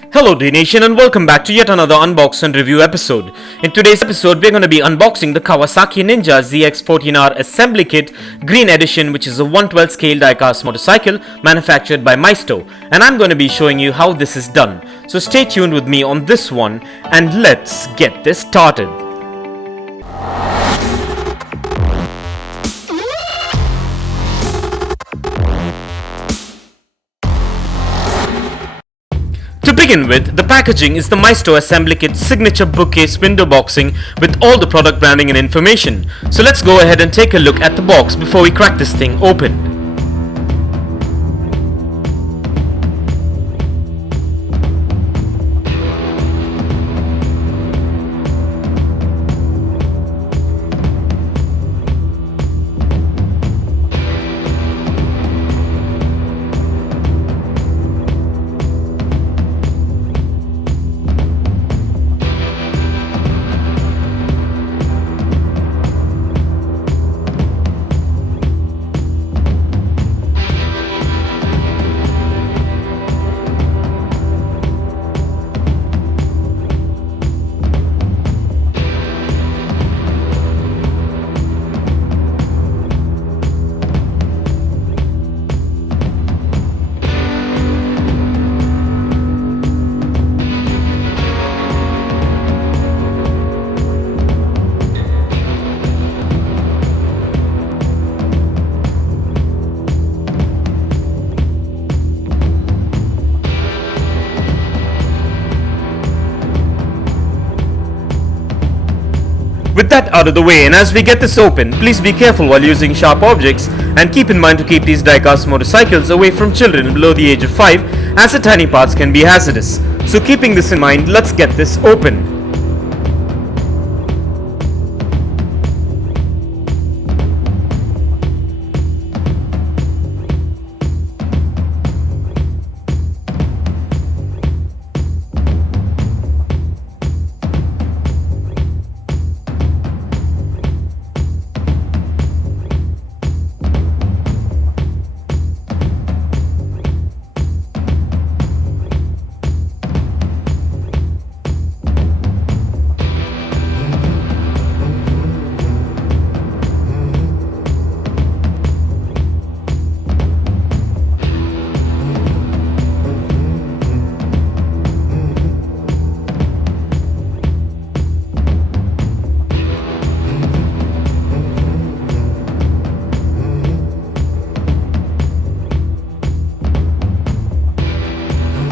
Hello Dnation and welcome back to yet another unbox and review episode. In today's episode we're going to be unboxing the Kawasaki Ninja ZX-14R assembly kit green edition, which is a 112 scale diecast motorcycle manufactured by Maisto, and I'm going to be showing you how this is done. So stay tuned with me on this one and let's get this started. To begin with, the packaging is the Maisto assembly kit signature bookcase window boxing with all the product branding and information. So let's go ahead and take a look at the box before we crack this thing open. With that out of the way, and as we get this open, please be careful while using sharp objects and keep in mind to keep these diecast motorcycles away from children below the age of 5, as the tiny parts can be hazardous. So keeping this in mind, let's get this open.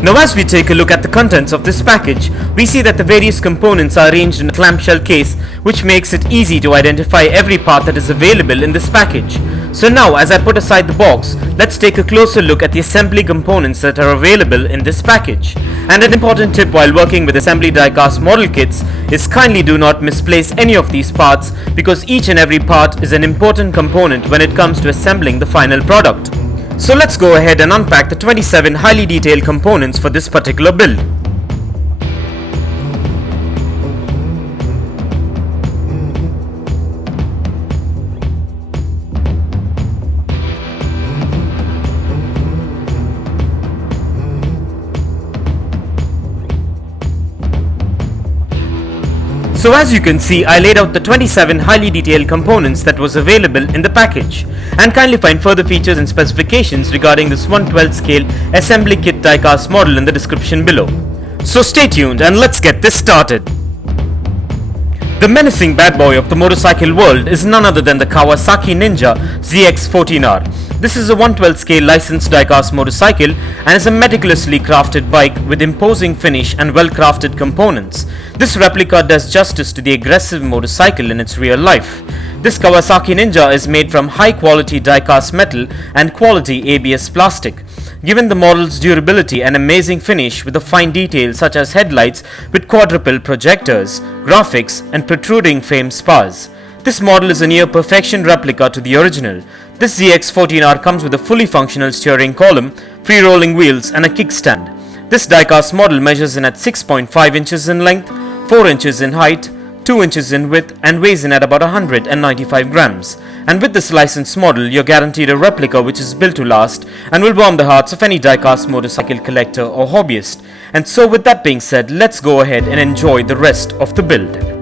Now as we take a look at the contents of this package, we see that the various components are arranged in a clamshell case, which makes it easy to identify every part that is available in this package. So now, as I put aside the box, let's take a closer look at the assembly components that are available in this package. And an important tip while working with assembly diecast model kits is kindly do not misplace any of these parts, because each and every part is an important component when it comes to assembling the final product. So let's go ahead and unpack the 27 highly detailed components for this particular build. So as you can see, I laid out the 27 highly detailed components that was available in the package, and kindly find further features and specifications regarding this 112 scale assembly kit diecast model in the description below. So stay tuned and let's get this started. The menacing bad boy of the motorcycle world is none other than the Kawasaki Ninja ZX-14R. This is a 112 scale licensed diecast motorcycle and is a meticulously crafted bike with imposing finish and well crafted components. This replica does justice to the aggressive motorcycle in its real life. This Kawasaki Ninja is made from high quality diecast metal and quality ABS plastic, given the model's durability and amazing finish with the fine details such as headlights with quadruple projectors, graphics and protruding frame spars. This model is a near perfection replica to the original. This ZX-14R comes with a fully functional steering column, free rolling wheels and a kickstand. This diecast model measures in at 6.5 inches in length, 4 inches in height, 2 inches in width and weighs in at about 195 grams. And with this licensed model, you're guaranteed a replica which is built to last and will warm the hearts of any diecast motorcycle collector or hobbyist. And so with that being said, let's go ahead and enjoy the rest of the build.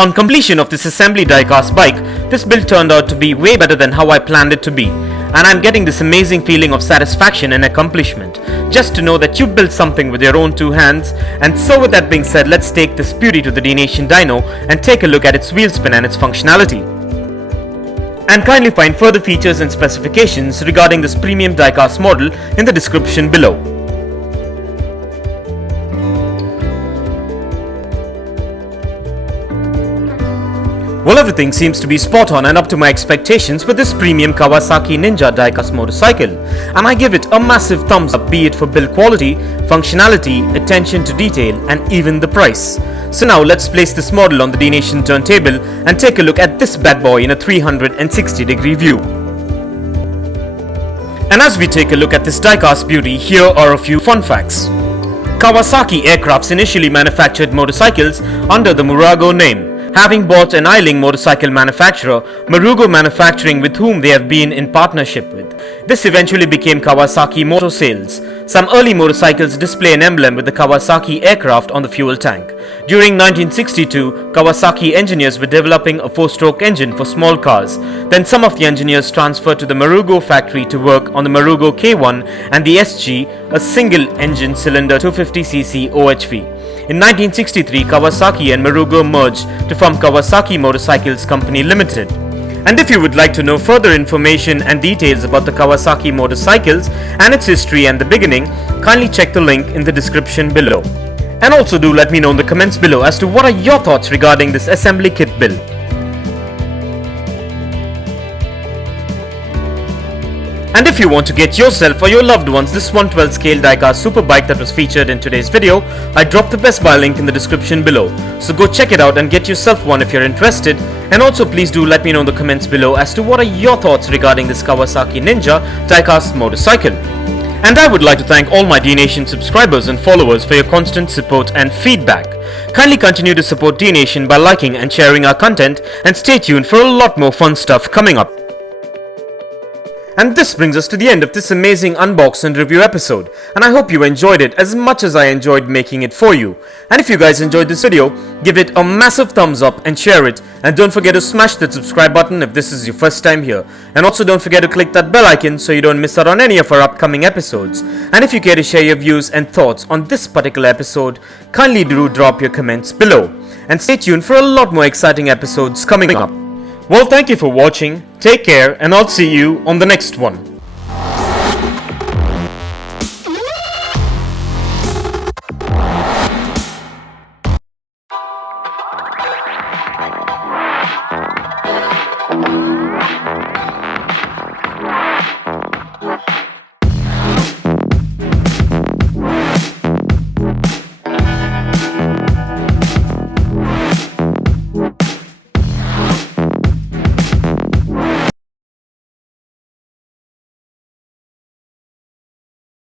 On completion of this assembly diecast bike, this build turned out to be way better than how I planned it to be, and I'm getting this amazing feeling of satisfaction and accomplishment just to know that you built something with your own two hands. And so with that being said, let's take this beauty to the Dnation dyno and take a look at its wheel spin and its functionality. And kindly find further features and specifications regarding this premium diecast model in the description below. Well, everything seems to be spot on and up to my expectations with this premium Kawasaki Ninja diecast motorcycle, and I give it a massive thumbs up, be it for build quality, functionality, attention to detail, and even the price. So now let's place this model on the Dnation turntable and take a look at this bad boy in a 360-degree view. And as we take a look at this diecast beauty, here are a few fun facts. Kawasaki Aircrafts initially manufactured motorcycles under the Murago name, having bought an ailing motorcycle manufacturer, Marugo Manufacturing, with whom they have been in partnership with. This eventually became Kawasaki Motor Sales. Some early motorcycles display an emblem with the Kawasaki aircraft on the fuel tank. During 1962, Kawasaki engineers were developing a 4-stroke engine for small cars. Then some of the engineers transferred to the Marugo factory to work on the Marugo K1 and the SG, a single-engine cylinder 250cc OHV. In 1963, Kawasaki and Marugo merged to form Kawasaki Motorcycles Company Limited. And if you would like to know further information and details about the Kawasaki motorcycles and its history and the beginning, kindly check the link in the description below. And also do let me know in the comments below as to what are your thoughts regarding this assembly kit build. And if you want to get yourself or your loved ones this 112 scale diecast superbike that was featured in today's video, I dropped the Best Buy link in the description below. So go check it out and get yourself one if you're interested. And also please do let me know in the comments below as to what are your thoughts regarding this Kawasaki Ninja diecast motorcycle. And I would like to thank all my Dnation subscribers and followers for your constant support and feedback. Kindly continue to support Dnation by liking and sharing our content, and stay tuned for a lot more fun stuff coming up. And this brings us to the end of this amazing unbox and review episode, and I hope you enjoyed it as much as I enjoyed making it for you. And if you guys enjoyed this video, give it a massive thumbs up and share it, and don't forget to smash that subscribe button if this is your first time here, and also don't forget to click that bell icon so you don't miss out on any of our upcoming episodes. And if you care to share your views and thoughts on this particular episode, kindly do drop your comments below, and stay tuned for a lot more exciting episodes coming up. Well, thank you for watching, take care, and I'll see you on the next one.